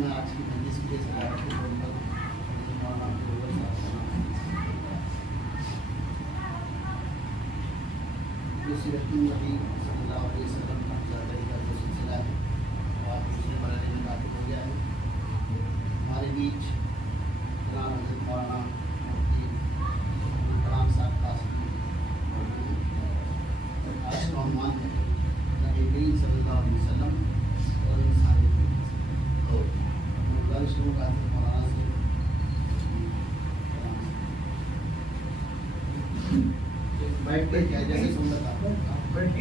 میں آج کی مجلس کے صدارت کے طور پر مولانا سیرت النبی صلی اللہ علیہ وسلم کا جو سلسلہ ہے اور دوسرے مرحلے میں داخل ہو گیا ہے. ہمارے بیچ جناب حضرت مولانا مفتی کلام صاحب قاسمی آج کا عنوان ہے نبی کریم صلی اللہ علیہ وسلم اور انسانی گزارش کروں گا مولانا سے بیٹھ کے کیا جیسے سنت آپ بیٹھ کے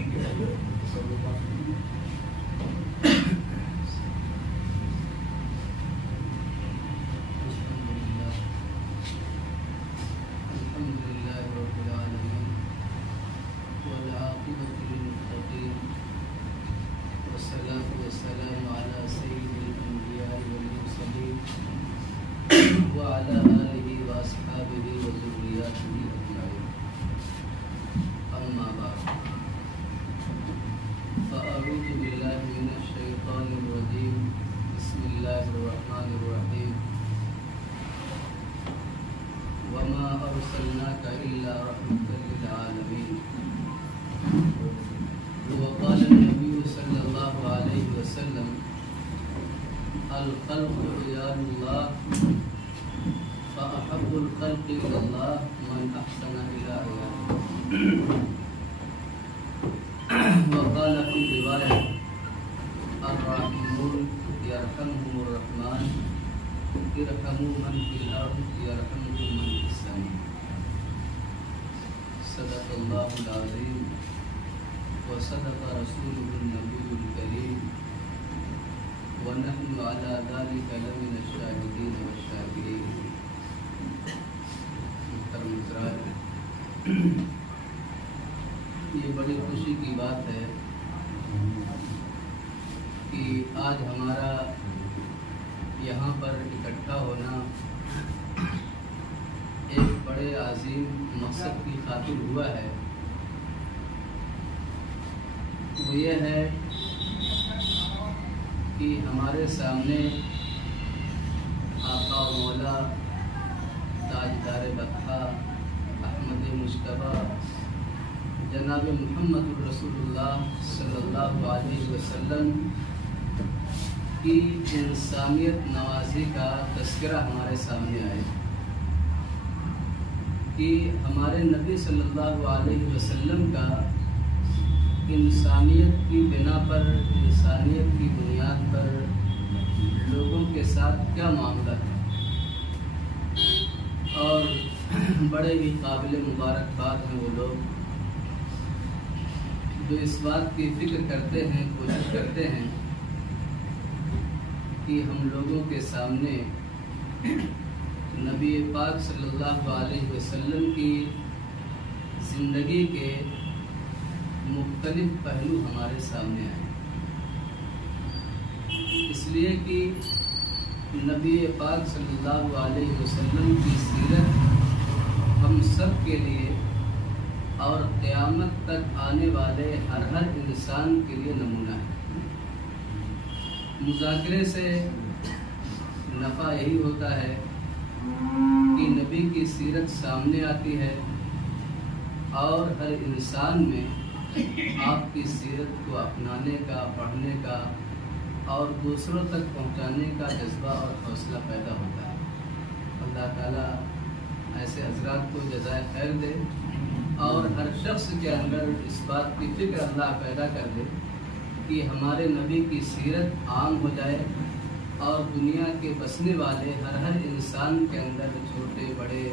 وعلى آله وأصحابه وذرياته أجمعين. أما بعد فأعوذ بالله من الشيطان الرجيم. بسم الله الرحمن الرحيم. وما أرسلناك إلا رحمة للعالمين. وقال النبي صلى الله عليه وسلم الخلق عيال الله فأحب الخلق إلى الله من أحسن إلى عياله. وقال في رواية الراحمون يرحمهم الرحمن ارحموا من في الأرض يرحمكم من في السماء. صدق الله العظيم وصدق رسوله النبي الكريم ونحن على ذلك لمن الشاهدين والشاكرين. محترم حضرات، یہ بڑی خوشی کی بات ہے کہ آج ہمارا یہاں پر اکٹھا ہونا ایک بڑے عظیم مقصد کی خاطر ہوا ہے. وہ یہ ہے کہ ہمارے سامنے آقا و مولا تاجدار بطحہ احمد مجتبیٰ جناب محمد الرسول اللہ صلی اللہ علیہ وسلم کی انسانیت نوازی کا تذکرہ ہمارے سامنے آئے کہ ہمارے نبی صلی اللہ علیہ وسلم کا انسانیت کی بنا پر، انسانیت کی بنیاد پر لوگوں کے ساتھ کیا معاملہ ہے. اور بڑے ہی قابل مبارکباد ہیں وہ لوگ جو اس بات کی فکر کرتے ہیں، کوشش کرتے ہیں کہ ہم لوگوں کے سامنے نبی پاک صلی اللہ علیہ وسلم کی زندگی کے مختلف پہلو ہمارے سامنے آئے. اس لیے کہ نبی پاک صلی اللہ علیہ وسلم کی سیرت ہم سب کے لیے اور قیامت تک آنے والے ہر انسان کے لیے نمونہ ہے. مذاکرے سے نفع یہی ہوتا ہے کہ نبی کی سیرت سامنے آتی ہے اور ہر انسان میں آپ کی سیرت کو اپنانے کا، پڑھنے کا اور دوسروں تک پہنچانے کا جذبہ اور حوصلہ پیدا ہوتا ہے. اللہ تعالیٰ ایسے حضرات کو جزائے خیر دے اور ہر شخص کے اندر اس بات کی فکر اللہ پیدا کر دے کہ ہمارے نبی کی سیرت عام ہو جائے اور دنیا کے بسنے والے ہر انسان کے اندر، چھوٹے بڑے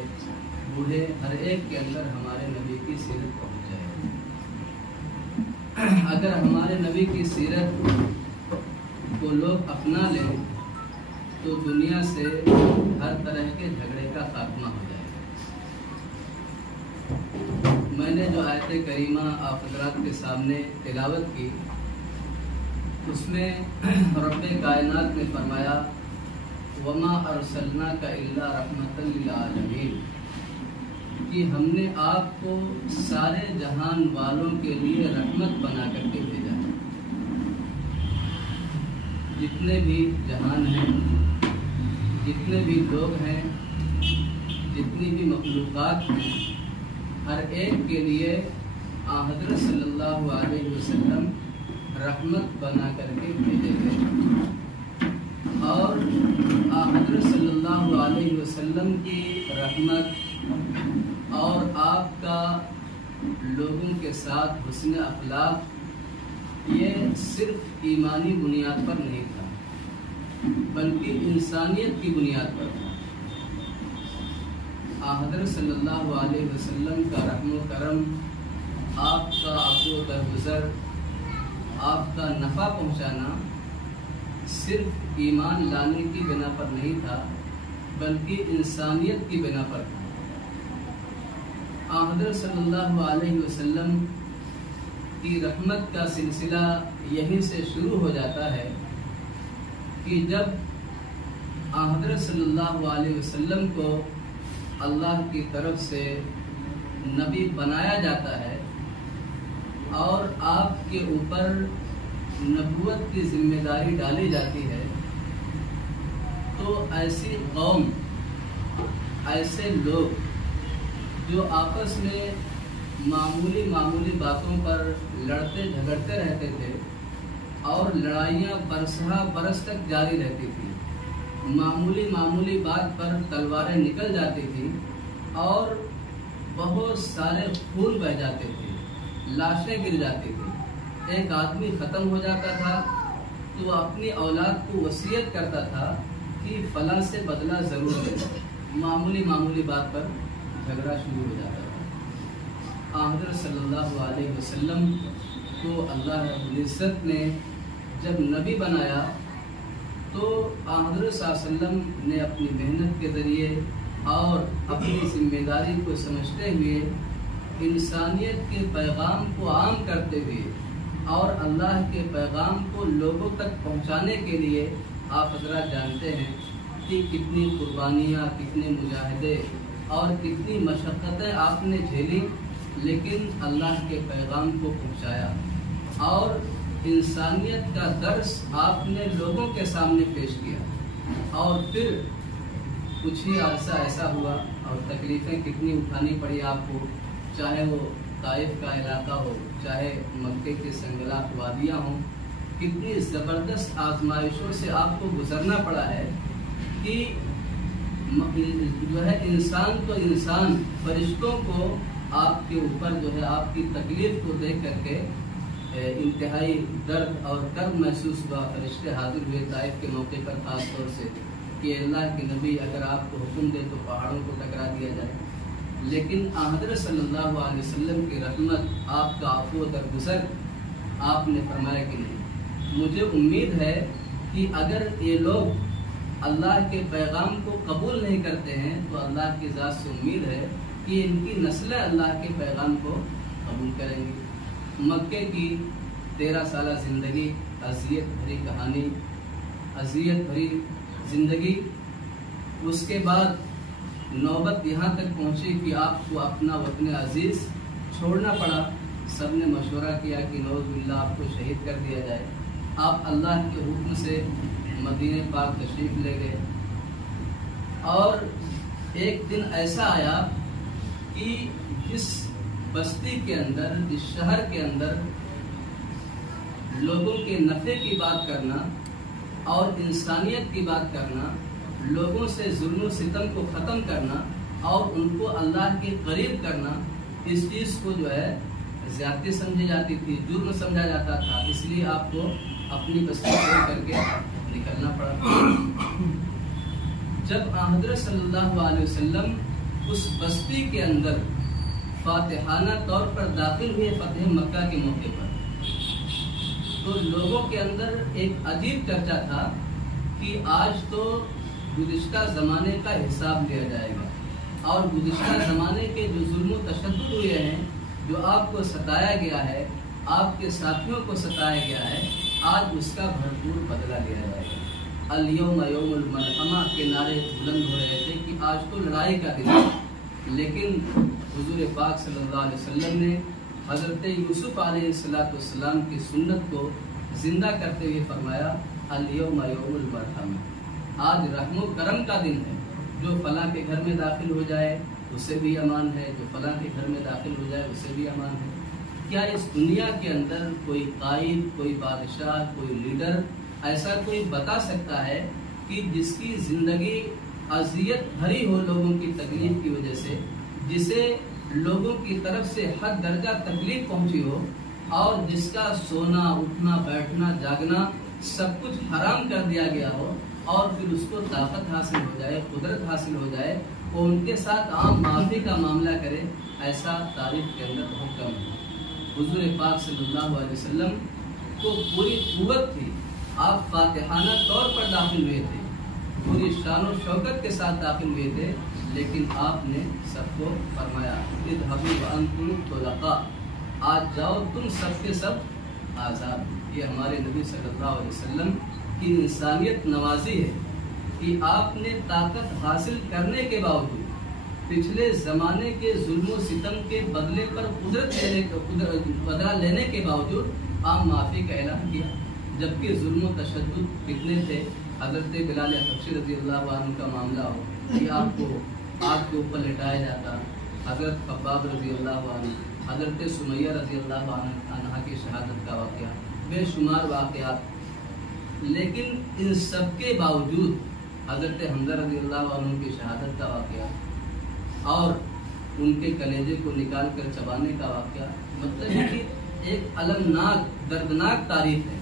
بوڑھے، ہر ایک کے اندر ہمارے نبی کی سیرت پہنچ جائے. اگر ہمارے نبی کی سیرت کو لوگ اپنا لیں تو دنیا سے ہر طرح کے جھگڑے کا خاتمہ ہو جائے گا. میں نے جو آیت کریمہ آپ حضرات کے سامنے تلاوت کی، اس میں رب کائنات نے فرمایا وما ارسلناک الا رحمۃ للعالمین، کہ ہم نے آپ کو سارے جہان والوں کے لیے رحمت بنا کر کے بھیجا ہے. جتنے بھی جہان ہیں، جتنے بھی لوگ ہیں، جتنی بھی مخلوقات ہیں، ہر ایک کے لیے حضرت صلی اللہ علیہ وسلم رحمت بنا کر کے بھیجے گئے، اور حضرت صلی اللہ علیہ وسلم کی رحمت اور آپ کا لوگوں کے ساتھ حسن اخلاق یہ صرف ایمانی بنیاد پر نہیں تھا بلکہ انسانیت کی بنیاد پر تھا۔ حضرت صلی اللہ علیہ وسلم کا رحم و کرم، آپ کا عفو و درگزر، آپ کا نفع پہنچانا صرف ایمان لانے کی بنا پر نہیں تھا بلکہ انسانیت کی بنا پر تھا۔ حضرت صلی اللہ علیہ وسلم کی رحمت کا سلسلہ یہیں سے شروع ہو جاتا ہے کہ جب حضرت صلی اللہ علیہ وسلم کو اللہ کی طرف سے نبی بنایا جاتا ہے اور آپ کے اوپر نبوت کی ذمہ داری ڈالی جاتی ہے، تو ایسی قوم، ایسے لوگ جو آپس میں معمولی باتوں پر لڑتے جھگڑتے رہتے تھے اور لڑائیاں برسہ برس تک جاری رہتی تھی، معمولی بات پر تلواریں نکل جاتی تھی اور بہت سارے خون بہہ جاتے تھے، لاشیں گر جاتی تھی، ایک آدمی ختم ہو جاتا تھا تو وہ اپنی اولاد کو وصیت کرتا تھا کہ فلاں سے بدلہ ضرور لے، معمولی بات پر جھگڑا شروع ہو جاتا تھا۔ حضرت صلی اللہ علیہ وسلم کو اللہ رب العزت نے جب نبی بنایا تو حضرت صلی اللہ علیہ وسلم نے اپنی محنت کے ذریعے اور اپنی ذمہ داری کو سمجھتے ہوئے انسانیت کے پیغام کو عام کرتے ہوئے اور اللہ کے پیغام کو لوگوں تک پہنچانے کے لیے آپ حضرات جانتے ہیں کہ کتنی قربانیاں، کتنے مجاہدے اور کتنی مشقتیں آپ نے جھیلی، لیکن اللہ کے پیغام کو پہنچایا اور انسانیت کا درس آپ نے لوگوں کے سامنے پیش کیا، اور پھر کچھ ہی عرصہ ایسا ہوا اور تکلیفیں کتنی اٹھانی پڑی آپ کو، چاہے وہ طائف کا علاقہ ہو، چاہے مکے کے سنگلاخ وادیاں ہوں، کتنی زبردست آزمائشوں سے آپ کو گزرنا پڑا ہے کہ جو ہے انسان تو انسان، فرشتوں کو آپ کے اوپر جو ہے آپ کی تکلیف کو دیکھ کر کے انتہائی درد اور کرب محسوس ہوا۔ فرشتے حاضر ہوئے طائف کے موقع پر خاص طور سے کہ اللہ کے نبی اگر آپ کو حکم دے تو پہاڑوں کو ٹکرا دیا جائے، لیکن حضرت صلی اللہ علیہ وسلم کی رحمت، آپ کا عفو و درگزر، آپ نے فرمایا کہ نہیں، مجھے امید ہے کہ اگر یہ لوگ اللہ کے پیغام کو قبول نہیں کرتے ہیں تو اللہ کی ذات سے امید ہے کہ ان کی نسلیں اللہ کے پیغام کو قبول کریں گی۔ مکے کی 13 سالہ زندگی، اذیت بھری کہانی، اذیت بھری زندگی، اس کے بعد نوبت یہاں تک پہنچی کہ آپ کو اپنا وطن عزیز چھوڑنا پڑا۔ سب نے مشورہ کیا کہ نعوذ باللہ آپ کو شہید کر دیا جائے۔ آپ اللہ کے حکم سے مدینہ پاک تشریف لے گئے، اور ایک دن ایسا آیا کہ جس بستی کے اندر، جس شہر کے اندر لوگوں کے نفع کی بات کرنا اور انسانیت کی بات کرنا، لوگوں سے ظلم و ستم کو ختم کرنا اور ان کو اللہ کے قریب کرنا، اس چیز کو جو ہے زیادتی سمجھی جاتی تھی، جرم سمجھا جاتا تھا، اس لیے آپ کو اپنی بستی چھوڑ کر کے نکلنا پڑا۔ جب حضرت صلی اللہ علیہ وسلم اس بستی کے اندر فاتحانہ طور پر داخل ہوئے فتح مکہ کے موقع پر، تو لوگوں کے اندر ایک عجیب چرچا تھا کہ آج تو گزشتہ زمانے کا حساب لیا جائے گا، اور گزشتہ زمانے کے جو ظلم و تشدد ہوئے ہیں، جو آپ کو ستایا گیا ہے، آپ کے ساتھیوں کو ستایا گیا ہے، آج اس کا بھرپور بدلہ لیا جائے گا۔ الیوم یوم الملحمہ کے نعرے بلند ہو رہے تھے کہ آج تو لڑائی کا دن ہے، لیکن حضور پاک صلی اللہ علیہ وسلم نے حضرت یوسف علیہ السلام کی سنت کو زندہ کرتے ہوئے فرمایا الیوم یوم المرحمہ، آج رحم و کرم کا دن ہے، جو فلاں کے گھر میں داخل ہو جائے اسے بھی امان ہے، جو فلاں کے گھر میں داخل ہو جائے اسے بھی امان ہے۔ کیا اس دنیا کے اندر کوئی قائد، کوئی بادشاہ، کوئی لیڈر ایسا کوئی بتا سکتا ہے کہ جس کی زندگی اذیت بھری ہو لوگوں کی تکلیف کی وجہ سے، جسے لوگوں کی طرف سے حد درجہ تکلیف پہنچی ہو، اور جس کا سونا اٹھنا بیٹھنا جاگنا سب کچھ حرام کر دیا گیا ہو، اور پھر اس کو طاقت حاصل ہو جائے، قدرت حاصل ہو جائے، وہ ان کے ساتھ عام معافی کا معاملہ کرے؟ ایسا تاریخ کے اندر بہت کم ہے۔ حضور پاک صلی اللہ علیہ وسلم کو پوری قوت تھی، آپ فاتحانہ طور پر داخل ہوئے تھے، پوری شان و شوکت کے ساتھ داخل ہوئے تھے، لیکن آپ نے سب کو فرمایا اذهبوا وانتم طلقاء، آج جاؤ تم سب کے سب آزاد۔ یہ ہمارے نبی صلی اللہ علیہ وسلم کی انسانیت نوازی ہے کہ آپ نے طاقت حاصل کرنے کے باوجود، پچھلے زمانے کے ظلم و ستم کے بدلے پر بدلہ لینے کے باوجود آپ معافی کا اعلان کیا، جبکہ ظلم و تشدد کتنے تھے۔ حضرت بلال حبشی رضی اللہ عنہ کا معاملہ ہو کہ آپ کو آگ کے اوپر لٹایا جاتا، حضرت خباب رضی اللہ عنہ، حضرت سمیہ رضی اللہ عنہ کی شہادت کا واقعہ، بے شمار واقعات، لیکن ان سب کے باوجود حضرت حمزہ رضی اللہ عنہ کی شہادت کا واقعہ اور ان کے کلیجے کو نکال کر چبانے کا واقعہ، مطلب ہے کہ ایک المناک دردناک تاریخ ہے،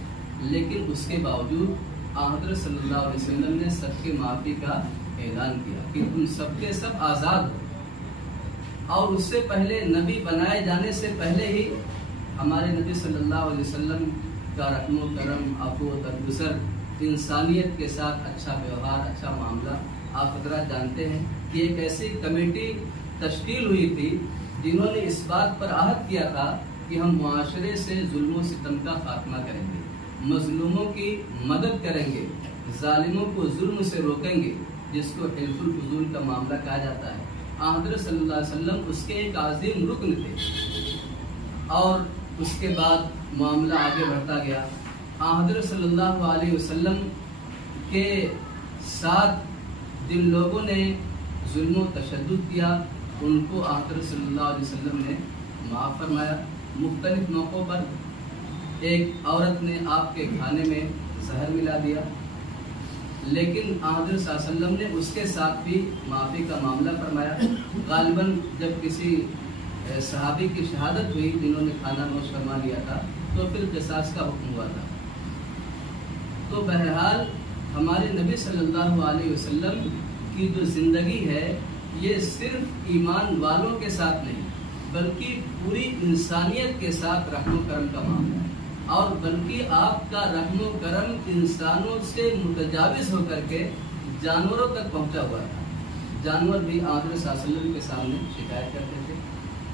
لیکن اس کے باوجود حضرت صلی اللہ علیہ وسلم نے سب کے معافی کا اعلان کیا کہ تم سب کے سب آزاد ہو۔ اور اس سے پہلے نبی بنائے جانے سے پہلے ہی ہمارے نبی صلی اللہ علیہ وسلم کا رحم و کرم، عفو و درگزر، انسانیت کے ساتھ اچھا ویوہار، اچھا معاملہ، آپ حضرات جانتے ہیں کہ ایک ایسی کمیٹی تشکیل ہوئی تھی جنہوں نے اس بات پر عہد کیا تھا کہ ہم معاشرے سے ظلم و ستم کا خاتمہ کریں گے، مظلوموں کی مدد کریں گے، ظالموں کو ظلم سے روکیں گے، جس کو حلف الفضول کا معاملہ کہا جاتا ہے۔ حضرت صلی اللہ علیہ وسلم اس کے ایک عظیم رکن تھے، اور اس کے بعد معاملہ آگے بڑھتا گیا۔ حضرت صلی اللہ علیہ وسلم کے ساتھ جن لوگوں نے ظلم و تشدد کیا، ان کو حضرت صلی اللہ علیہ وسلم نے معاف فرمایا۔ مختلف موقعوں پر ایک عورت نے آپ کے کھانے میں زہر ملا دیا، لیکن حضرت صلی اللہ علیہ وسلم نے اس کے ساتھ بھی معافی کا معاملہ فرمایا۔ غالباً جب کسی صحابی کی شہادت ہوئی جنہوں نے کھانا نوش فرما لیا تھا، تو پھر قصاص کا حکم ہوا تھا۔ تو بہرحال ہمارے نبی صلی اللہ علیہ وسلم کی جو زندگی ہے، یہ صرف ایمان والوں کے ساتھ نہیں بلکہ پوری انسانیت کے ساتھ رحم و کرم کا معاملہ ہے، اور بلکہ آپ کا رحم و کرم انسانوں سے متجاوز ہو کر کے جانوروں تک پہنچا ہوا تھا۔ جانور بھی حضرت صلی اللہ علیہ وسلم کے سامنے شکایت کرتے تھے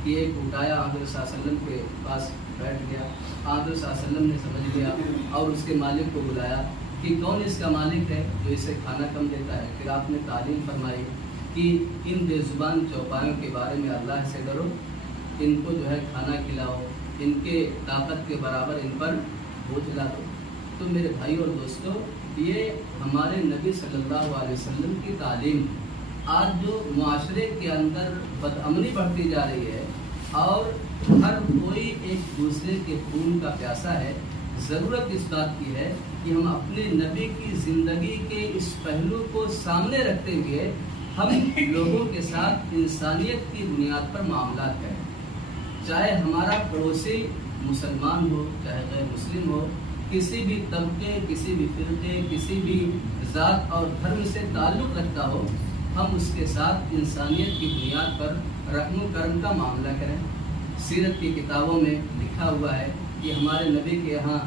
کہ ایک اٹھایا حضرت صلی اللہ علیہ وسلم کے پاس بیٹھ گیا، حضرت صلی اللہ علیہ وسلم نے سمجھ لیا اور اس کے مالک کو بلایا کہ کون اس کا مالک ہے جو اسے کھانا کم دیتا ہے۔ پھر آپ نے تعلیم فرمائی کہ ان بے زبان چوپایوں کے بارے میں اللہ سے ڈرو، ان کو جو ہے کھانا کھلاؤ، ان کے طاقت کے برابر ان پر بوجھ لا دو۔ تو میرے بھائی اور دوستو، یہ ہمارے نبی صلی اللہ علیہ وسلم کی تعلیم ہے۔ آج جو معاشرے کے اندر بدامنی بڑھتی جا رہی ہے اور ہر کوئی ایک دوسرے کے خون کا پیاسا ہے، ضرورت اس بات کی ہے کہ ہم اپنے نبی کی زندگی کے اس پہلو کو سامنے رکھتے ہوئے ہم لوگوں کے ساتھ انسانیت کی بنیاد پر معاملات کریں، چاہے ہمارا پڑوسی مسلمان ہو چاہے غیر مسلم ہو، کسی بھی طبقے، کسی بھی فرقے، کسی بھی ذات اور دھرم سے تعلق رکھتا ہو، ہم اس کے ساتھ انسانیت کی بنیاد پر رحم و کرم کا معاملہ کریں۔ سیرت کی کتابوں میں لکھا ہوا ہے کہ ہمارے نبی کے یہاں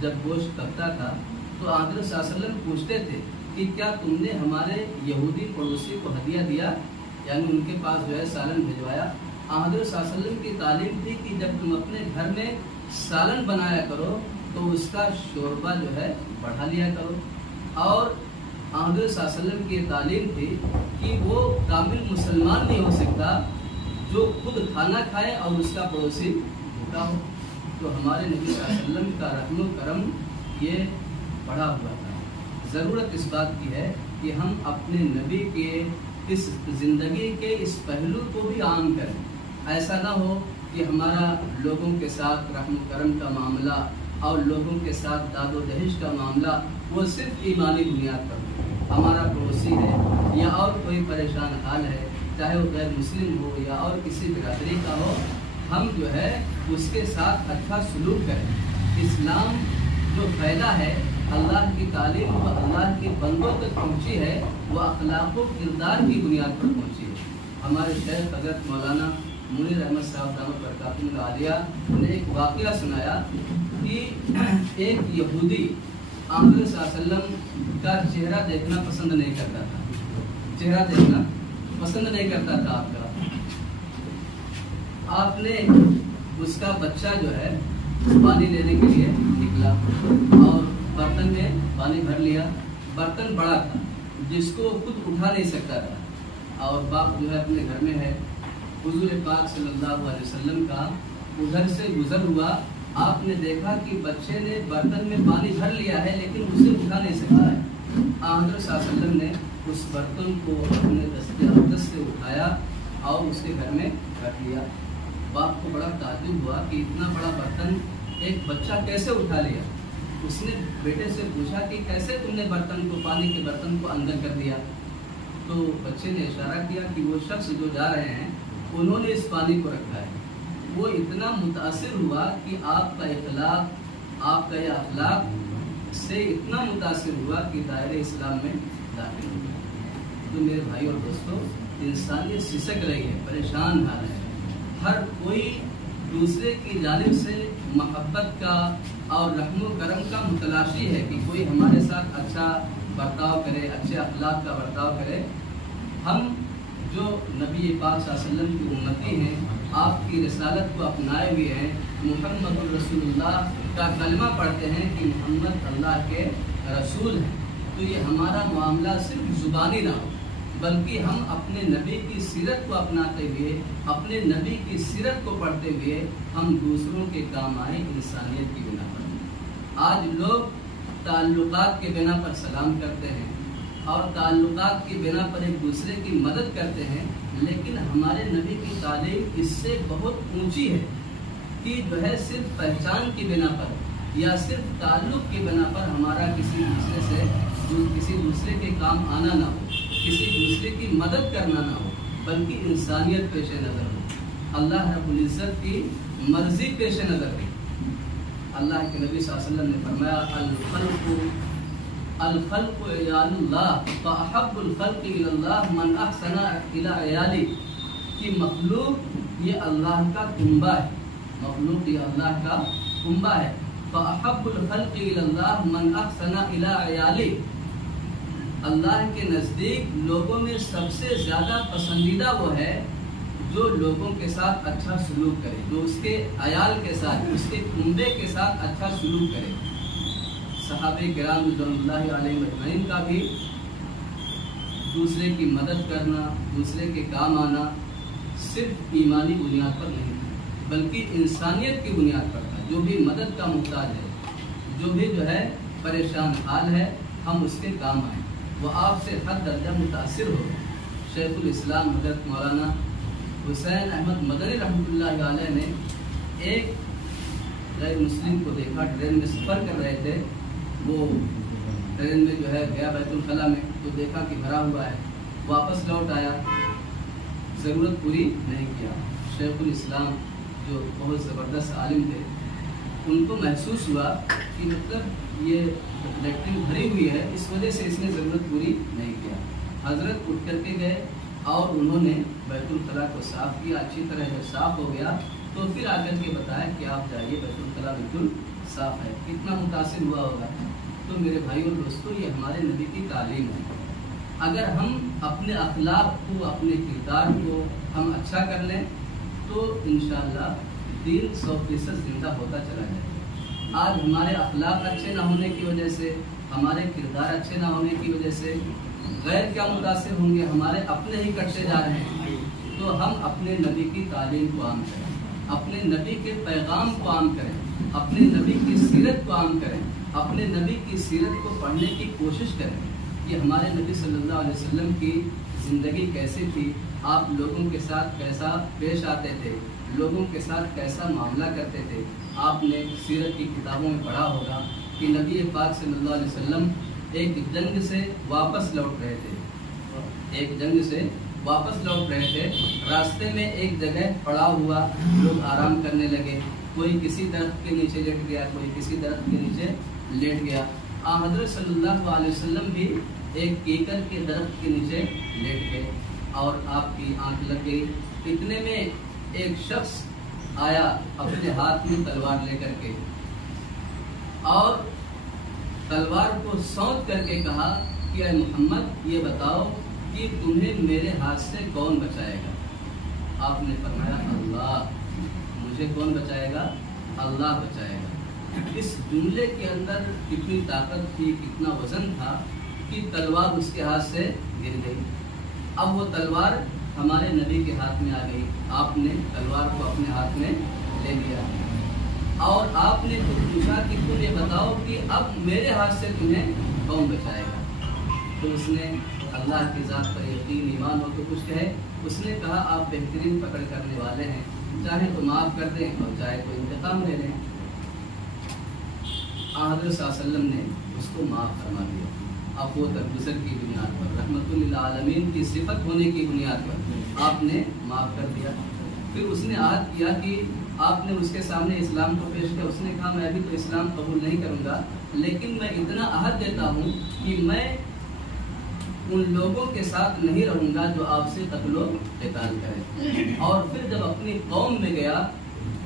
جب گوشت کبتا تھا تو حضرت صلی اللہ علیہ وسلم پوچھتے تھے کہ کیا تم نے ہمارے یہودی پڑوسی کو ہدیہ دیا، یعنی ان کے پاس جو ہے سالن بھجوایا۔ حضرت صلی اللہ علیہ وسلم کی تعلیم تھی کہ جب تم اپنے گھر میں سالن بنایا کرو تو اس کا شوربہ جو ہے بڑھا لیا کرو، اور حضرت صلی اللہ علیہ وسلم کی تعلیم تھی کہ وہ کامل مسلمان نہیں ہو سکتا جو خود کھانا کھائے اور اس کا پڑوسی بھوکا ہو۔ تو ہمارے نبی صلی اللہ علیہ وسلم کا رحم و کرم یہ بڑھا ہوا تھا۔ ضرورت اس بات کی ہے کہ ہم اپنے نبی کے اس زندگی کے اس پہلو کو بھی عام کریں۔ ایسا نہ ہو کہ ہمارا لوگوں کے ساتھ رحم و کرم کا معاملہ اور لوگوں کے ساتھ داد و دہش کا معاملہ وہ صرف ایمانی بنیاد پر ہو۔ ہمارا پڑوسی ہے یا اور کوئی پریشان حال ہے، چاہے وہ غیر مسلم ہو یا اور کسی برادری کا ہو، ہم جو ہے اس کے ساتھ اچھا سلوک کریں۔ اسلام جو پھیلا ہے، اللہ کی تعلیم جو اللہ کے بندوں تک پہنچی ہے، وہ اخلاق و کردار کی بنیاد پر پہنچی ہے۔ ہمارے شیخ حضرت مولانا منیر احمد صاحب دامت برکاتہ العالیہ نے ایک واقعہ سنایا کہ ایک یہودی آمد صلی اللہ علیہ وسلم کا چہرہ دیکھنا پسند نہیں کرتا تھا، چہرہ دیکھنا پسند نہیں کرتا تھا آپ کا۔ آپ نے اس کا بچہ جو ہے پانی لینے کے لیے نکلا اور برتن میں پانی بھر لیا۔ برتن بڑا تھا جس کو خود اٹھا نہیں سکتا تھا، اور باپ جو ہے اپنے گھر میں ہے۔ حضور پاک صلی اللہ علیہ وسلم کا ادھر سے گزر ہوا، آپ نے دیکھا کہ بچے نے برتن میں پانی بھر لیا ہے لیکن اسے اٹھا نہیں سکتا ہے۔ حضرت صلی اللہ علیہ وسلم نے اس برتن کو اپنے دست اقدس سے اٹھایا اور اس کے گھر میں رکھ لیا۔ باپ کو بڑا تعجب ہوا کہ اتنا بڑا برتن ایک بچہ کیسے اٹھا لیا۔ اس نے بیٹے سے پوچھا کہ کیسے تم نے برتن کو، پانی کے برتن کو اندر کر دیا؟ تو بچے نے اشارہ کیا کہ وہ شخص جو جا رہے ہیں انہوں نے اس پانی کو رکھا ہے۔ وہ اتنا متاثر ہوا کہ آپ کا اخلاق، آپ کا یہ اخلاق سے اتنا متاثر ہوا کہ دائرہ اسلام میں داخل ہو گیا۔ تو میرے بھائی اور دوستو، انسانیت سسک رہی ہے، پریشان حال ہے۔ ہر کوئی دوسرے کی جانب سے محبت کا اور رحم و کرم کا متلاشی ہے کہ کوئی ہمارے ساتھ اچھا برتاؤ کرے، اچھے اخلاق کا برتاؤ کرے۔ ہم جو نبی پاک صلی اللہ علیہ وسلم کی امتی ہیں، آپ کی رسالت کو اپنائے ہوئے ہیں، محمد الرسول اللہ کا کلمہ پڑھتے ہیں کہ محمد اللہ کے رسول ہیں، تو یہ ہمارا معاملہ صرف زبانی نہ ہو، بلکہ ہم اپنے نبی کی سیرت کو اپناتے ہوئے، اپنے نبی کی سیرت کو پڑھتے ہوئے ہم دوسروں کے کام آئیں انسانیت کی بنا پر۔ آج لوگ تعلقات کے بنا پر سلام کرتے ہیں اور تعلقات کی بنا پر ایک دوسرے کی مدد کرتے ہیں، لیکن ہمارے نبی کی تعلیم اس سے بہت اونچی ہے کہ جو ہے صرف پہچان کی بنا پر یا صرف تعلق کی بنا پر ہمارا کسی دوسرے کے کام آنا نہ ہو، کسی دوسرے کی مدد کرنا نہ ہو، بلکہ انسانیت پیش نظر ہو، اللہ رب العزت کی مرضی پیش نظر ہو۔ اللہ کے نبی صلی اللہ علیہ وسلم نے فرمایا الخلق عیال اللہ فاحب الخلق الی اللہ من احسن الی عیالی، کہ مخلوق یہ اللہ کا کنبہ ہے، مخلوق یہ اللہ کا کنبہ ہے۔ فاحب الخلق الی اللہ من احسن الی عیالی، اللہ کے نزدیک لوگوں میں سب سے زیادہ پسندیدہ وہ ہے جو لوگوں کے ساتھ اچھا سلوک کرے، جو اس کے عیال کے ساتھ، اس کے کنبے کے ساتھ اچھا سلوک کرے۔ صحابہ کرام رضوان اللہ علیہ اجمعین کا بھی دوسرے کی مدد کرنا، دوسرے کے کام آنا صرف ایمانی بنیاد پر نہیں تھا، بلکہ انسانیت کی بنیاد پر تھا۔ جو بھی مدد کا محتاج ہے، جو بھی جو ہے پریشان حال ہے، ہم اس کے کام آئیں۔ وہ آپ سے حد درجہ متاثر ہو۔ شیخ الاسلام حضرت مولانا حسین احمد مدنی رحمۃ اللہ علیہ نے ایک غیر مسلم کو دیکھا، ٹرین میں سفر کر رہے تھے، وہ ٹرین میں جو ہے گیا بیت الخلاء میں، تو دیکھا کہ بھرا ہوا ہے، واپس لوٹ آیا، ضرورت پوری نہیں کیا۔ شیخ الاسلام جو بہت زبردست عالم تھے، ان کو محسوس ہوا کہ مطلب یہ لیٹرین بھری ہوئی ہے، اس وجہ سے اس نے ضرورت پوری نہیں کیا۔ حضرت اٹھ کر کے گئے اور انہوں نے بیت الخلاء کو صاف کیا، اچھی طرح جب صاف ہو گیا تو پھر آ کر کے بتایا کہ آپ جائیے، بیت الخلاء بالکل صاف ہے۔ کتنا متاثر ہوا ہوگا۔ تو میرے بھائی اور دوستوں، یہ ہمارے نبی کی تعلیم ہے۔ اگر ہم اپنے اخلاق کو، اپنے کردار کو ہم اچھا کر لیں تو انشاءاللہ دین 100% زندہ ہوتا چلا جائے۔ آج ہمارے اخلاق اچھے نہ ہونے کی وجہ سے، ہمارے کردار اچھے نہ ہونے کی وجہ سے غیر کیا متاثر ہوں گے، ہمارے اپنے ہی کٹتے جا رہے ہیں۔ تو ہم اپنے نبی کی تعلیم کو عام کریں، اپنے نبی کے پیغام کو عام کریں، اپنے نبی کی سیرت کو عام کریں، اپنے نبی کی سیرت کو پڑھنے کی کوشش کریں کہ ہمارے نبی صلی اللہ علیہ وسلم کی زندگی کیسی تھی، آپ لوگوں کے ساتھ کیسا پیش آتے تھے، لوگوں کے ساتھ کیسا معاملہ کرتے تھے۔ آپ نے سیرت کی کتابوں میں پڑھا ہوگا کہ نبی پاک صلی اللہ علیہ وسلم ایک جنگ سے واپس لوٹ رہے تھے، راستے میں ایک جگہ پڑا ہوا لوگ آرام کرنے لگے، کوئی کسی درخت کے نیچے لیٹ گیا، کوئی کسی درخت کے نیچے لیٹ گیا۔ حضرت صلی اللہ علیہ وسلم بھی ایک کیکر کے درخت کے نیچے لیٹ گئے اور آپ کی آنکھ لگ گئی۔ اتنے میں ایک شخص آیا اپنے ہاتھ میں تلوار لے کر کے، اور تلوار کو سونت کر کے کہا کہ اے محمد یہ بتاؤ کہ تمہیں میرے ہاتھ سے کون بچائے گا؟ آپ نے فرمایا اللہ، مجھے کون بچائے گا؟ اللہ بچائے گا۔ اس جملے کے اندر کتنی طاقت تھی، کتنا وزن تھا کہ تلوار اس کے ہاتھ سے گر گئی۔ اب وہ تلوار ہمارے نبی کے ہاتھ میں آ گئی، آپ نے تلوار کو اپنے ہاتھ میں لے لیا اور آپ نے خود پوچھا کہ تم یہ بتاؤ کہ اب میرے ہاتھ سے تمہیں کون بچائے گا؟ تو اس نے اللہ کی ذات پر یقین ایمان ہو تو کچھ کہے، اس نے کہا آپ بہترین پکڑ کرنے والے ہیں، چاہے تو معاف کر دیں اور چاہے تو انتقام لے لیں۔ حضرت صلی اللہ علیہ وسلم نے اس کو معاف فرما دیا۔ اب وہ درگزر کی بنیاد پر، رحمت للعالمین کی صفت ہونے کی بنیاد پر آپ نے معاف کر دیا۔ پھر اس نے عہد کیا کہ آپ نے اس کے سامنے اسلام کو پیش کیا، اس نے کہا میں ابھی تو اسلام قبول نہیں کروں گا، لیکن میں اتنا عہد دیتا ہوں کہ میں ان لوگوں کے ساتھ نہیں رہوں گا جو آپ سے قتل و قتال کریں۔ اور پھر جب اپنی قوم میں گیا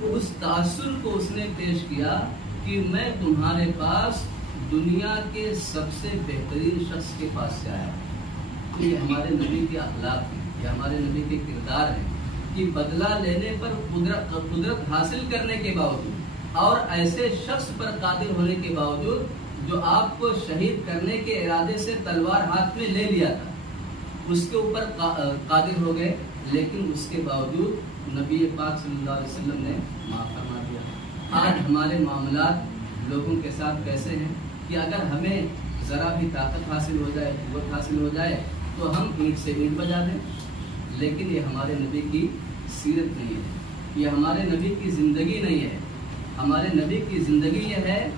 اس تاثر کو اس نے پیش کیا کہ میں تمہارے پاس دنیا کے سب سے بہترین شخص کے پاس سے آیا۔ تو یہ ہمارے نبی کے اخلاق ہیں، یہ ہمارے نبی کے کردار ہیں کہ بدلہ لینے پر قدرت حاصل کرنے کے باوجود اور ایسے شخص پر قادر ہونے کے باوجود جو آپ کو شہید کرنے کے ارادے سے تلوار ہاتھ میں لے لیا تھا، اس کے اوپر قادر ہو گئے، لیکن اس کے باوجود نبی پاک صلی اللہ علیہ وسلم نے معاف فرما دیا۔ آج ہمارے معاملات لوگوں کے ساتھ کیسے ہیں کہ اگر ہمیں ذرا بھی طاقت حاصل ہو جائے، قوت حاصل ہو جائے تو ہم اینٹ سے اینٹ بجا دیں، لیکن یہ ہمارے نبی کی سیرت نہیں ہے، یہ ہمارے نبی کی زندگی نہیں ہے۔ ہمارے نبی کی زندگی یہ ہے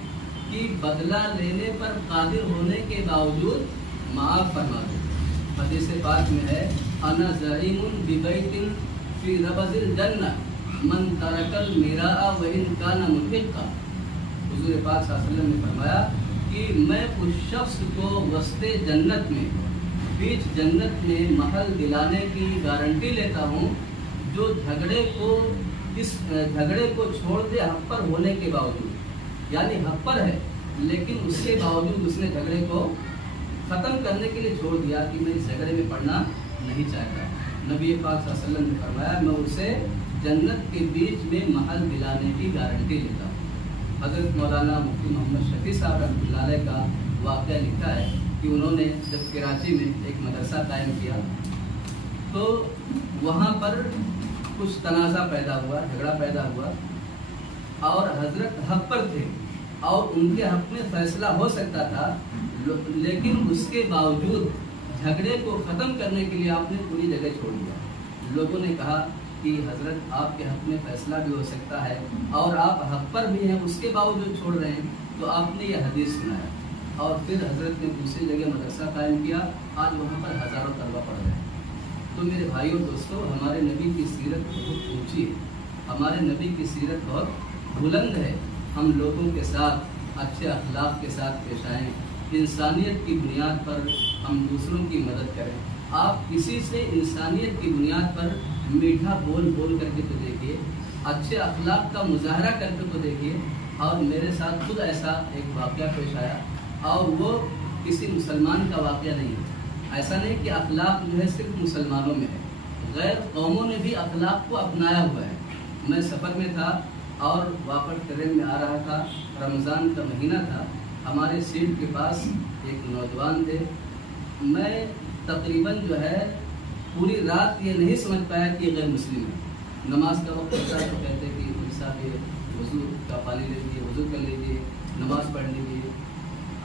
کہ بدلہ لینے پر قادر ہونے کے باوجود معاف فرما دے۔ حدیث پاک میں ہے انا زعیم ببیت فی ربض الجنہ من ترک المراء وان کان محقا۔ حضور پاک صلی اللہ علیہ وسلم نے فرمایا کہ میں اس شخص کو وسط جنت میں، بیچ جنت میں محل دلانے کی گارنٹی لیتا ہوں جو جھگڑے کو چھوڑ دے حق پر ہونے کے باوجود، یعنی حق پر ہے لیکن اس کے باوجود اس نے جھگڑے کو ختم کرنے کے لیے چھوڑ دیا کہ میں اس جھگڑے میں پڑنا نہیں چاہتا۔ نبی پاک صلی اللہ علیہ وسلم نے فرمایا میں اسے جنت کے بیچ میں محل دلانے کی گارنٹی لیتا ہوں۔ حضرت مولانا مفتی محمد شفیع صاحب رحمۃ اللہ علیہ کا واقعہ لکھا ہے کہ انہوں نے جب کراچی میں ایک مدرسہ قائم کیا تو وہاں پر کچھ تنازع پیدا ہوا، جھگڑا پیدا ہوا، اور حضرت حق پر تھے اور ان کے حق میں فیصلہ ہو سکتا تھا، لیکن اس کے باوجود جھگڑے کو ختم کرنے کے لیے آپ نے پوری جگہ چھوڑ دیا۔ لوگوں نے کہا کہ حضرت آپ کے حق میں فیصلہ بھی ہو سکتا ہے اور آپ حق پر بھی ہیں، اس کے باوجود چھوڑ رہے ہیں، تو آپ نے یہ حدیث سنایا۔ اور پھر حضرت نے دوسری جگہ مدرسہ قائم کیا، آج وہاں پر ہزاروں طلبہ پڑھ رہے ہیں۔ تو میرے بھائیوں دوستوں، ہمارے نبی کی سیرت بہت اونچی ہے، ہمارے نبی کی سیرت بہت بلند ہے۔ ہم لوگوں کے ساتھ اچھے اخلاق کے ساتھ پیش آئیں، انسانیت کی بنیاد پر ہم دوسروں کی مدد کریں۔ آپ کسی سے انسانیت کی بنیاد پر میٹھا بول بول کر کے تو دیکھیے، اچھے اخلاق کا مظاہرہ کر کے تو دیکھیے۔ اور میرے ساتھ خود ایسا ایک واقعہ پیش آیا، اور وہ کسی مسلمان کا واقعہ نہیں ہے۔ ایسا نہیں کہ اخلاق جو ہے صرف مسلمانوں میں ہے، غیر قوموں نے بھی اخلاق کو اپنایا ہوا ہے۔ میں سفر میں تھا اور واپس ٹرین میں آ رہا تھا، رمضان کا مہینہ تھا، ہمارے سیٹ کے پاس ایک نوجوان تھے۔ میں تقریباً جو ہے پوری رات یہ نہیں سمجھ پایا کہ یہ غیر مسلم ہے۔ نماز کا وقت ہوتا ہے تو کہتے کہ صاحب یہ وضو کا پانی لے لیجیے، وضو کر لیجیے، نماز پڑھ لیجیے۔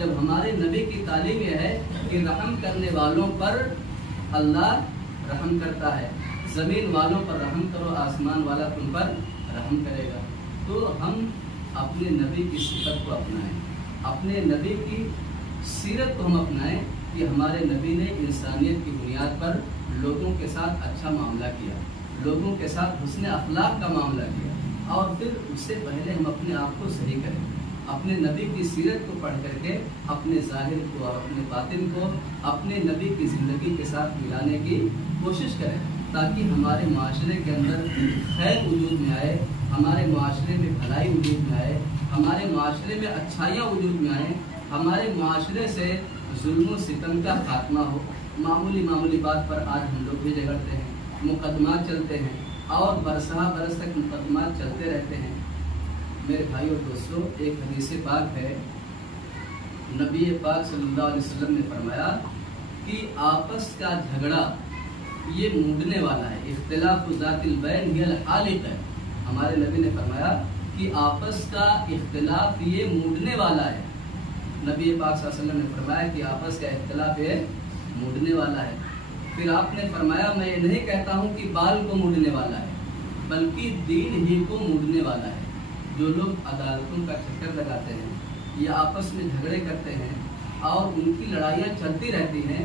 جب ہمارے نبی کی تعلیم یہ ہے کہ رحم کرنے والوں پر اللہ رحم کرتا ہے، زمین والوں پر رحم کرو، آسمان والا تم پر رحم کرے گا، تو ہم اپنے نبی کی صفت کو اپنائیں، اپنے نبی کی سیرت کو ہم اپنائیں کہ ہمارے نبی نے انسانیت کی بنیاد پر لوگوں کے ساتھ اچھا معاملہ کیا، لوگوں کے ساتھ حسن اخلاق کا معاملہ کیا، اور پھر اس سے پہلے ہم اپنے آپ کو صحیح کریں، اپنے نبی کی سیرت کو پڑھ کر کے اپنے ظاہر کو اور اپنے باطن کو اپنے نبی کی زندگی کے ساتھ ملانے کی کوشش کریں، تاکہ ہمارے معاشرے کے اندر خیر وجود میں آئے، ہمارے معاشرے میں بھلائی وجود میں آئے، ہمارے معاشرے میں اچھائیاں وجود میں آئیں، ہمارے معاشرے سے ظلم و ستم کا خاتمہ ہو۔ معمولی بات پر آج ہم لوگ بھی جھگڑتے ہیں، مقدمات چلتے ہیں اور برسہ برس تک مقدمات چلتے رہتے ہیں۔ میرے بھائی اور دوستو، ایک حدیث پاک ہے، نبی پاک صلی اللہ علیہ وسلم نے فرمایا کہ آپس کا جھگڑا یہ مونڈنے والا ہے، اختلاف ذات البین ہی الحالق ہے۔ ہمارے نبی نے فرمایا کہ آپس کا اختلاف یہ مونڈنے والا ہے۔ نبی پاک صلی اللہ علیہ وسلم نے فرمایا کہ آپس کا اختلاف یہ مونڈنے والا ہے۔ پھر آپ نے فرمایا میں یہ نہیں کہتا ہوں کہ بال کو مونڈنے والا ہے، بلکہ دین ہی کو مونڈنے والا ہے۔ جو لوگ عدالتوں کا چکر لگاتے ہیں یا آپس میں جھگڑے کرتے ہیں اور ان کی لڑائیاں چلتی رہتی ہیں،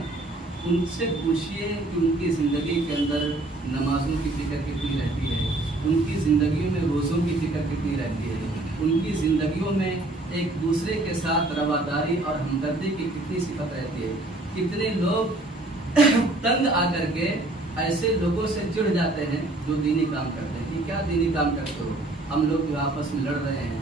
ان سے پوچھیے کہ ان کی زندگی کے اندر نمازوں کی فکر کتنی رہتی ہے، ان کی زندگیوں میں روزوں کی فکر کتنی رہتی ہے، ان کی زندگیوں میں ایک دوسرے کے ساتھ رواداری اور ہمدردی کی کتنی صفت رہتی ہے۔ کتنے لوگ تنگ آ کر کے ایسے لوگوں سے چڑھ جاتے ہیں جو دینی کام کرتے ہیں کہ کیا دینی کام کرتے ہو، ہم لوگ جو آپس میں لڑ رہے ہیں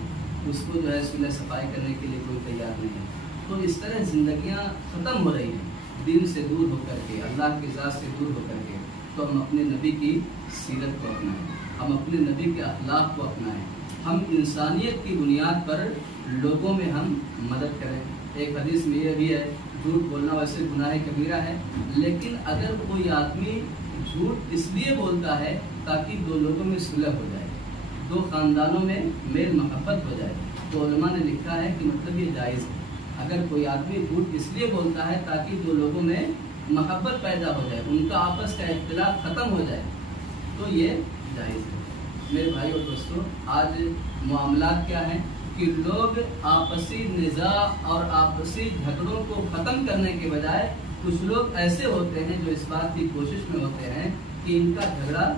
اس کو جو ہے صلح صفائی کرنے کے لیے کوئی تیار نہیں ہے۔ تو اس طرح زندگیاں ختم ہو رہی ہیں دین سے دور ہو کر کے، اللہ کی ذات سے دور ہو کر کے۔ تو ہم اپنے نبی کی سیرت کو اپنائیں، ہم اپنے نبی کے اخلاق کو اپنائیں، ہم انسانیت کی بنیاد پر لوگوں میں ہم مدد کریں۔ ایک حدیث میں یہ بھی ہے، جھوٹ بولنا ویسے گناہ کبیرہ ہے، لیکن اگر کوئی آدمی جھوٹ اس لیے بولتا ہے تاکہ دو لوگوں میں صلح ہو جائے، دو خاندانوں میں میل محبت ہو جائے، تو علماء نے لکھا ہے کہ مطلب یہ جائز ہے۔ اگر کوئی آدمی جھوٹ اس لیے بولتا ہے تاکہ دو لوگوں میں محبت پیدا ہو جائے، ان کا آپس کا اختلاف ختم ہو جائے، تو یہ جائز ہے۔ میرے بھائی اور دوستو، آج معاملات کیا ہیں کہ لوگ آپسی نزاع اور آپسی جھگڑوں کو ختم کرنے کے بجائے کچھ لوگ ایسے ہوتے ہیں جو اس بات کی کوشش میں ہوتے ہیں کہ ان کا جھگڑا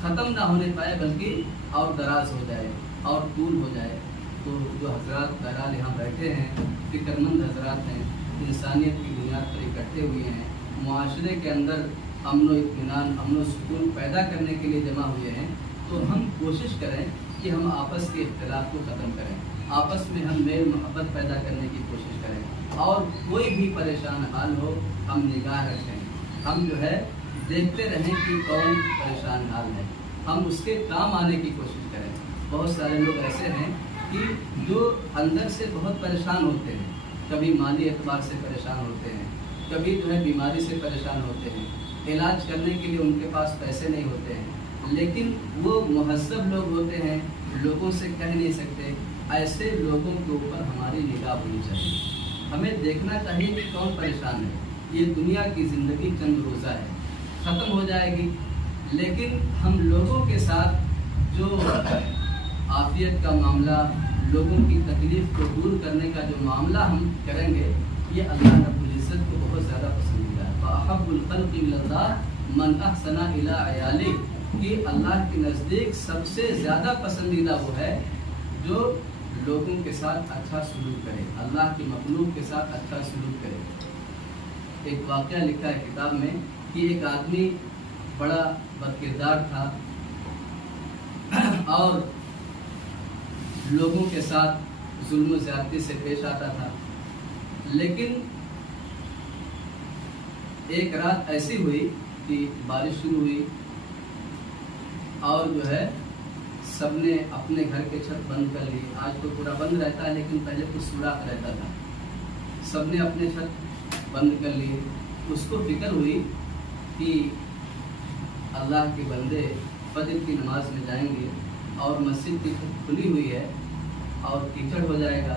ختم نہ ہونے پائے بلکہ اور دراز ہو جائے اور طول ہو جائے۔ تو جو حضرات بہرحال یہاں بیٹھے ہیں، فکر مند حضرات ہیں، انسانیت کی بنیاد پر اکٹھے ہوئے ہیں، معاشرے کے اندر امن و اطمینان، امن و سکون پیدا کرنے کے لیے جمع ہوئے ہیں، تو ہم کوشش کریں کہ ہم آپس کے اختلاف کو ختم کریں، آپس میں ہم میل محبت پیدا کرنے کی کوشش کریں، اور کوئی بھی پریشان حال ہو ہم نگاہ رکھیں، ہم جو ہے دیکھتے رہیں کہ کون پریشان حال ہے، ہم اس کے کام آنے کی کوشش کریں۔ بہت سارے لوگ ایسے ہیں کہ جو اندر سے بہت پریشان ہوتے ہیں، کبھی مالی اعتبار سے پریشان ہوتے ہیں، کبھی جو ہے بیماری سے پریشان ہوتے ہیں، علاج کرنے کے لیے ان کے پاس پیسے نہیں ہوتے ہیں، لیکن وہ مہذب لوگ ہوتے ہیں، لوگوں سے کہہ نہیں سکتے۔ ایسے لوگوں کے اوپر ہماری نگاہ ہونی چاہیے، ہمیں دیکھنا چاہیے کہ کون پریشان ہے۔ یہ دنیا کی زندگی چند روزہ ہے، ختم ہو جائے گی، لیکن ہم لوگوں کے ساتھ جو عافیت کا معاملہ، لوگوں کی تکلیف کو دور کرنے کا جو معاملہ ہم کریں گے، یہ اللہ رب العزت کو بہت زیادہ پسند ہے۔ فَأَحَبُّ الْخَلْقِ إِلَى اللَّهِ مَنْ أَحْسَنَ إِلَىٰ عِيَالِهِ، کہ اللہ کے نزدیک سب سے زیادہ پسندیدہ وہ ہے جو لوگوں کے ساتھ اچھا سلوک کرے، اللہ کے مخلوق کے ساتھ اچھا سلوک کرے۔ ایک واقعہ لکھا ہے کتاب میں کہ ایک آدمی بڑا بدکردار تھا اور لوگوں کے ساتھ ظلم و زیادتی سے پیش آتا تھا، لیکن ایک رات ایسی ہوئی کہ بارش شروع ہوئی اور جو ہے سب نے اپنے گھر کے چھت بند کر لی۔ آج تو پورا بند رہتا ہے لیکن پہلے کچھ سوراخ رہتا تھا۔ سب نے اپنے چھت بند کر لیے۔ اس کو فکر ہوئی کہ اللہ کے بندے فجر کی نماز میں جائیں گے اور مسجد کی چھت کھلی ہوئی ہے اور کیچڑ ہو جائے گا،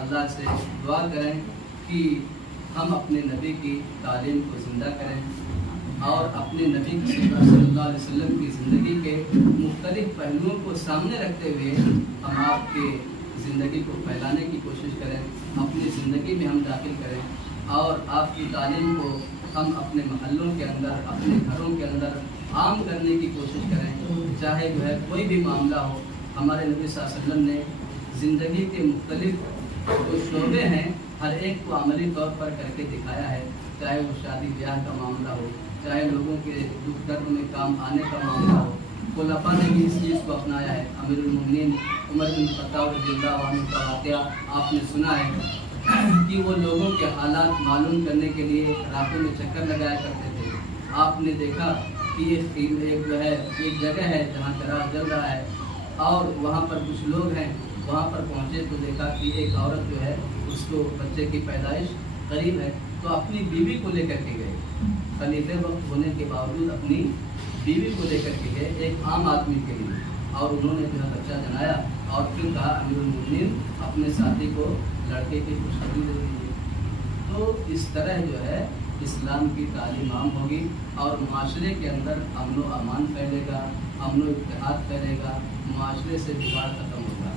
اللہ سے دعا کریں کہ ہم اپنے نبی کی تعلیم کو زندہ کریں اور اپنے نبی صلی اللہ علیہ وسلم کی زندگی کے مختلف پہلوؤں کو سامنے رکھتے ہوئے ہم آپ کے زندگی کو پھیلانے کی کوشش کریں، اپنی زندگی میں ہم داخل کریں اور آپ کی تعلیم کو ہم اپنے محلوں کے اندر، اپنے گھروں کے اندر عام کرنے کی کوشش کریں، چاہے جو ہے کوئی بھی معاملہ ہو۔ ہمارے نبی صلی اللہ علیہ وسلم نے زندگی کے مختلف جو شعبے ہیں ہر ایک کو عملی طور پر کر کے دکھایا ہے، چاہے وہ شادی بیاہ کا معاملہ ہو، چاہے لوگوں کے دکھ درد میں کام آنے کا معاملہ ہو۔ خلفاء نے بھی اس چیز کو اپنایا ہے۔ امیر المومنین عمر بن خطاب رضی اللہ عنہ کا واقعہ آپ نے سنا ہے کہ وہ لوگوں کے حالات معلوم کرنے کے لیے راتوں میں چکر لگایا کرتے تھے۔ آپ نے دیکھا کہ ایک جو ہے ایک جگہ ہے جہاں چراغ جل رہا ہے اور وہاں پر کچھ لوگ ہیں، وہاں پر پہنچے تو دیکھا کہ ایک عورت جو ہے اس کو بچے کی پیدائش قریب ہے، تو اپنی بیوی کو لے کر کے گئے، خلیفہ وقت ہونے کے باوجود اپنی بیوی کو لے کر کے گئے ایک عام آدمی کے لیے، اور انہوں نے جو ہے بچہ جنایا اور پھر کہا امیر المومنین اپنے ساتھی کو لڑکے کی خوشخبری دے دیجیے۔ تو اس طرح جو ہے اسلام کی تعلیم عام ہوگی اور معاشرے کے اندر امن و امان پھیلے گا، امن و اتحاد پھیلے گا، معاشرے سے بگاڑ ختم ہوگا۔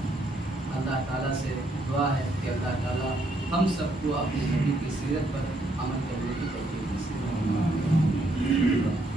اللہ تعالیٰ سے دعا ہے کہ اللہ تعالیٰ ہم سب کو اپنے نبی کی سیرت پر عمل کرنے کی توفیق نصیب فرمائے۔